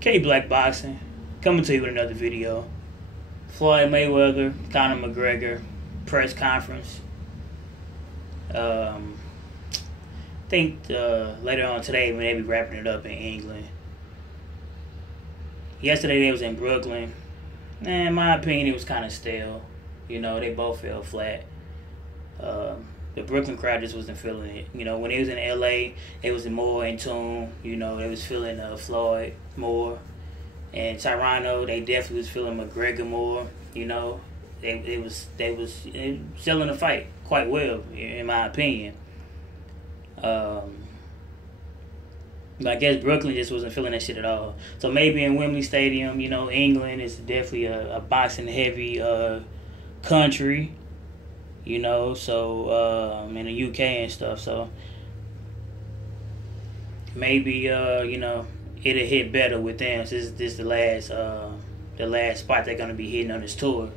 K Black Boxing, coming to you with another video. Floyd Mayweather, Conor McGregor, press conference. I think later on today when they be wrapping it up in England. Yesterday they was in Brooklyn. In my opinion, it was kind of stale. You know, they both fell flat. The Brooklyn crowd just wasn't feeling it. You know, when they was in LA, they was more in tune. You know, they was feeling Floyd more. And Toronto, they definitely was feeling McGregor more. You know, they was selling the fight quite well, in my opinion. But I guess Brooklyn just wasn't feeling that shit at all. So maybe in Wembley Stadium, you know, England is definitely a boxing heavy country. You know, so in the UK and stuff. So maybe you know, it'll hit better with them. This is the last spot they're gonna be hitting on this tour.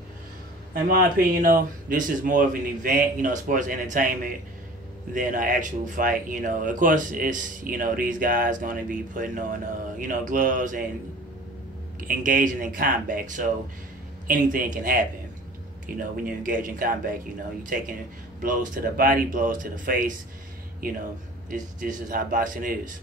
In my opinion, though, this is more of an event, you know, sports entertainment than an actual fight. You know, of course, it's, you know, these guys gonna be putting on you know, gloves and engaging in combat, so anything can happen. You know, when you engage in combat, you know, you're taking blows to the body, blows to the face. You know, this is how boxing is.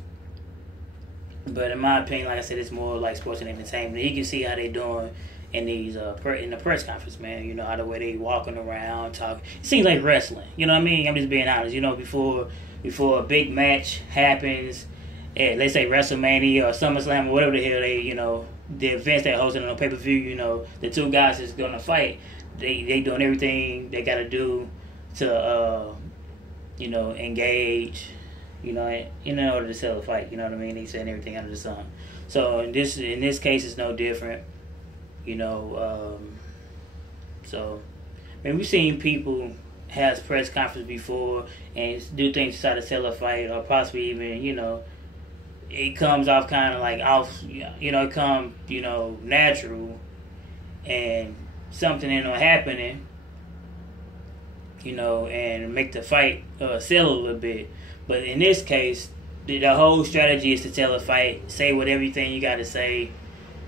But in my opinion, like I said, it's more like sports and entertainment. You can see how they doing in these in the press conference, man. You know, how the way they walking around, talking. It seems like wrestling. You know what I mean? I'm just being honest. You know, before a big match happens, let's say WrestleMania or SummerSlam or whatever the hell you know, the events they're hosting on pay-per-view, you know, the two guys that's gonna fight. They doing everything they gotta do to you know, engage, you know, in order to sell a fight. You know what I mean? They saying everything under the sun. So in this case, it's no different. You know, so I mean, we've seen people have press conference before and do things to try to sell a fight, or possibly even, you know, it comes off kind of like you know, it come, you know, natural, and something ain't no happening, you know, and make the fight sell a little bit. But in this case, the whole strategy is to sell a fight, say everything you got to say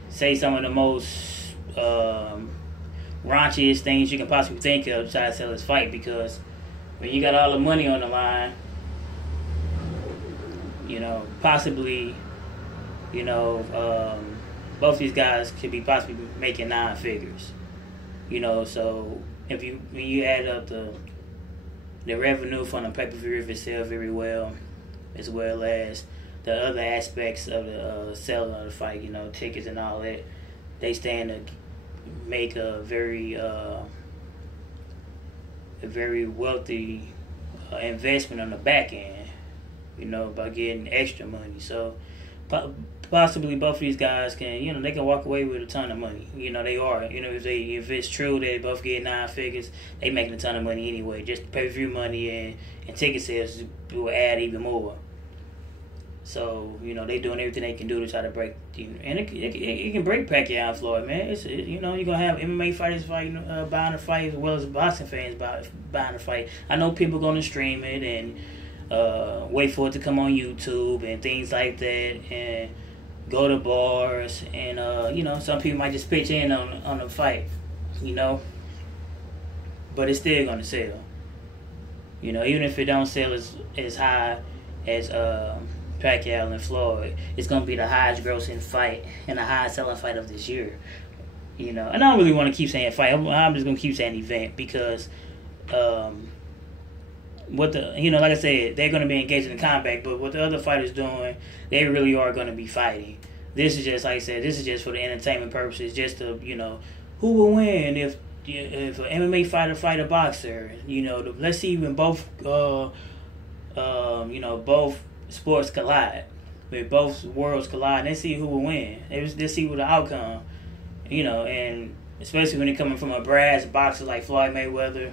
some of the most raunchiest things you can possibly think of to try to sell this fight, because when you got all the money on the line, you know, possibly, you know, both these guys could be possibly making 9 figures. You know, so when you add up the revenue from the pay-per-view, if it sells very well, as well as the other aspects of the selling of the fight, you know, tickets and all that, they stand to make a very wealthy investment on the back end, you know, by getting extra money. So possibly both of these guys can, you know, they can walk away with a ton of money. You know, they are. You know, if it's true that they both get 9 figures, they making a ton of money anyway. Just pay-per-view money and ticket sales will add even more. So, you know, they doing everything they can do to try to break, and it can break Pacquiao and Floyd, man. You know, you're gonna have MMA fighters buying the fight, as well as boxing fans buying the fight. I know people gonna stream it and wait for it to come on YouTube and things like that, and go to bars, and you know, some people might just pitch in on the fight, you know, but it's still gonna sell. You know, even if it don't sell as high as Pacquiao and Floyd, it's gonna be the highest grossing fight and the highest selling fight of this year. You know, and I don't really want to keep saying fight. I'm just gonna keep saying event, because what you know, like I said, they're going to be engaging in combat, but what the other fighters doing, they really are going to be fighting. This is just, like I said, this is just for the entertainment purposes, just to, you know, who will win if an MMA fighter fight a boxer. You know, let's see when both you know, both sports collide, when both worlds collide, let's see who will win. Let's see what the outcome, you know, and especially when it coming from a brass boxer like Floyd Mayweather,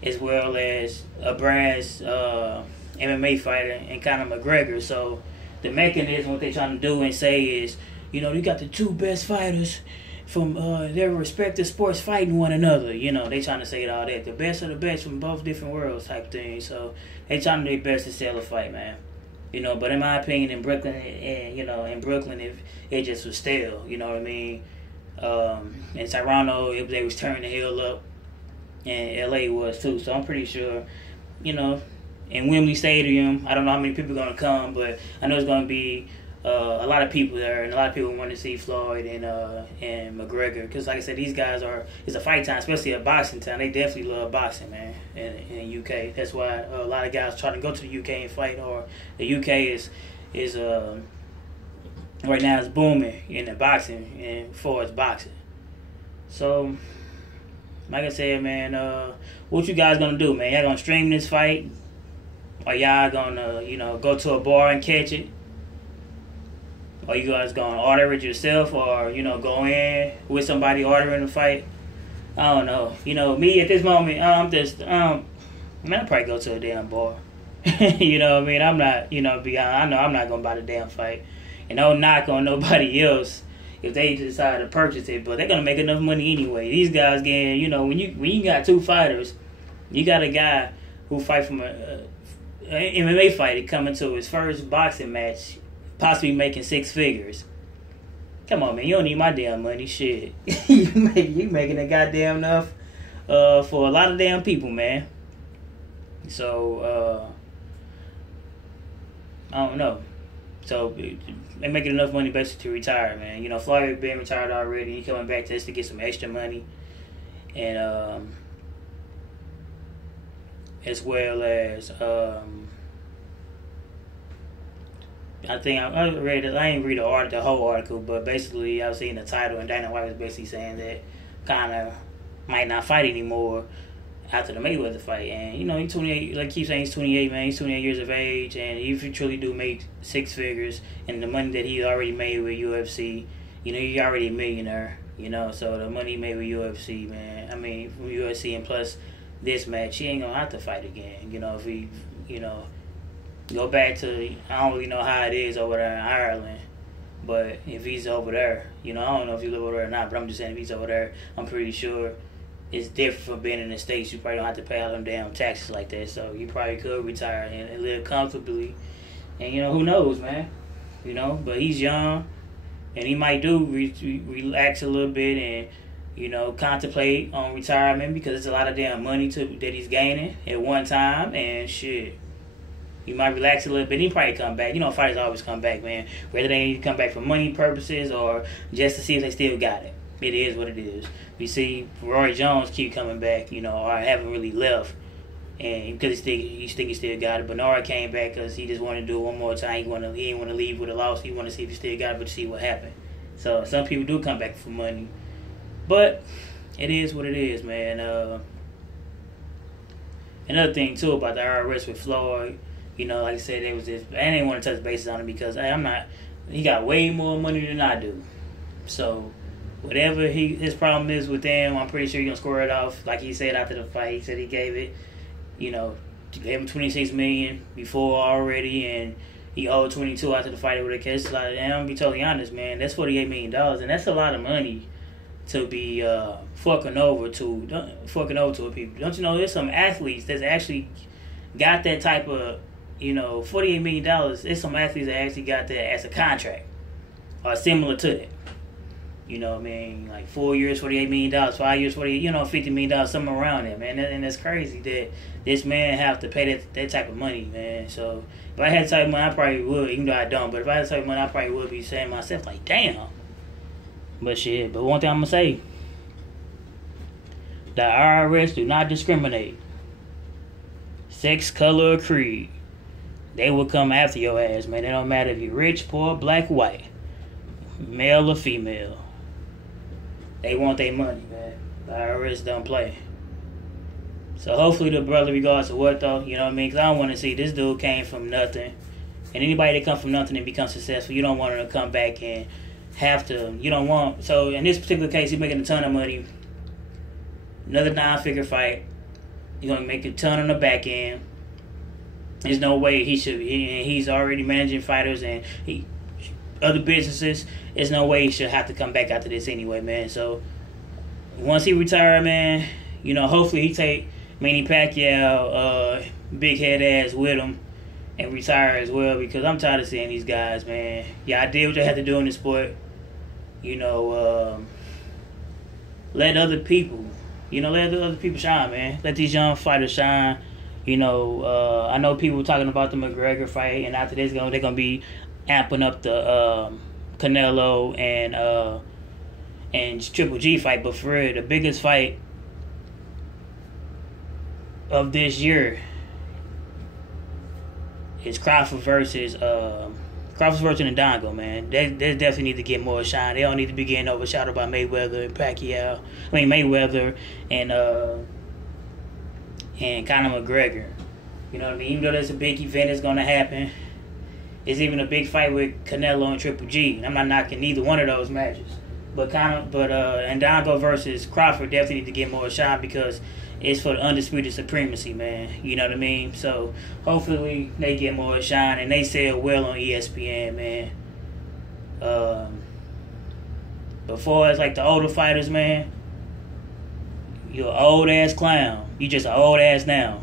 as well as a brass MMA fighter and Conor McGregor. So the mechanism, what they're trying to do and say is, you know, you got the two best fighters from their respective sports fighting one another. You know, they trying to say it all that. The best of the best from both different worlds type thing. So they trying to do their best to sell a fight, man. But in my opinion, in Brooklyn, it just was stale. You know what I mean? In Toronto, they was turning the hell up, and LA was too. So I'm pretty sure, in Wembley Stadium, I don't know how many people are gonna come, but I know it's gonna be a lot of people there, and a lot of people want to see Floyd and McGregor, because like I said, these guys it's a fight time, especially a boxing time. They definitely love boxing, man. In the UK, that's why a lot of guys try to go to the UK and fight. Or the UK is right now is booming in the boxing and for its boxing. So, like I said, man, what you guys gonna do, man? Y'all gonna stream this fight, or y'all gonna go to a bar and catch it? Or you guys gonna order it yourself, or go in with somebody ordering the fight? I don't know. Me at this moment, I'm just I'll probably go to a damn bar. You know what I mean? I'm not, be honest, I know I'm not gonna buy the damn fight, and no knock on nobody else if they decide to purchase it, but they're gonna make enough money anyway. These guys getting, when you got two fighters, you got a guy who fight from a MMA fighter coming to his first boxing match, possibly making six figures. Come on, man, you don't need my damn money, shit. you making a goddamn enough for a lot of damn people, man. So I don't know. So they making enough money basically to retire, man. Floyd been retired already. He coming back just to get some extra money, and as well as I think I read it. I ain't read the whole article, but basically I was seeing the title, and Dana White was basically saying that Conor might not fight anymore after the Mayweather fight. And he's 28. Like keep saying, he's 28, man. He's 28 years of age, and if you truly do make six figures, and the money that he already made with UFC, he's already a millionaire. So the money he made with UFC, man. I mean, from UFC, and plus this match, he ain't gonna have to fight again. If he, go back to, I don't really know how it is over there in Ireland, but if he's over there, I don't know if you live over there or not, but I'm just saying if he's over there, I'm pretty sure it's different from being in the States. You probably don't have to pay all them damn taxes like that, so you probably could retire and live comfortably. And, who knows, man? But he's young, and he might relax a little bit and, contemplate on retirement, because it's a lot of damn money that he's gaining at one time, and shit. He might relax a little bit. He probably come back. Fighters always come back, man. Whether they come back for money purposes or just to see if they still got it. It is what it is. We see Roy Jones keep coming back, or haven't really left, and because he still got it. Bernard came back because he just wanted to do it one more time. He didn't want to leave with a loss. He wanted to see if he still got it, but to see what happened. So some people do come back for money, but it is what it is, man. Another thing too about the IRS with Floyd. Like I said, there was this. I didn't want to touch bases on it because he got way more money than I do. So whatever his problem is with them, I'm pretty sure he's gonna square it off. Like he said after the fight, he said he gave it, gave him $26 million before already, and he owed 22 after the fight with a case. Like, and I'm gonna be totally honest, man, that's $48 million, and that's a lot of money to be fucking over to a people. Don't you know there's some athletes that's actually got that type of $48 million. There's some athletes that actually got that as a contract or similar to that. I mean, like 4 years, $48 million, 5 years, $50 million, something around there, man. And that's crazy that this man have to pay that type of money, man. So if I had that type of money, I probably would, even though I don't. But if I had that type of money, I probably would be saying to myself, like, damn. But one thing I'm gonna say, the IRS do not discriminate. Sex, color, or creed. They will come after your ass, man. It don't matter if you're rich, poor, black, white, male or female. They want their money, man. The IRS don't play. So hopefully the brother, regardless of what though, you know what I mean? Because I don't want to see this dude came from nothing. And anybody that come from nothing and become successful, you don't want them to come back and have to, so in this particular case, he's making a ton of money. Another 9-figure fight. You're going to make a ton on the back end. There's no way he's already managing fighters and other businesses. There's no way he should have to come back after this anyway, man. So once he retire, man, hopefully he take Manny Pacquiao, big head ass with him, and retire as well, because I'm tired of seeing these guys, man. Yeah, I did what they had to do in the sport. You know, let other people, let the other people shine, man. Let these young fighters shine. I know people talking about the McGregor fight, and after this, they're gonna be amping up the Canelo and Triple G fight. But for real, the biggest fight of this year is Crawford versus Ndongo, man. They definitely need to get more shine. They don't need to be getting overshadowed by Mayweather and Pacquiao. Mayweather and Conor McGregor. You know what I mean? Even though there's a big event that's gonna happen, it's even a big fight with Canelo and Triple G. I'm not knocking neither one of those matches, but Ndongo versus Crawford definitely need to get more shine, because it's for the undisputed supremacy, man. You know what I mean? So hopefully they get more shine, and they sell well on ESPN, man. Before, it's like the older fighters, man. You're an old ass clown. You just an old ass now.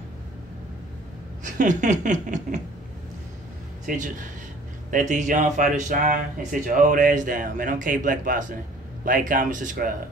Let these young fighters shine and sit your old ass down, man. I'm K Black Boxing. Like, comment, subscribe.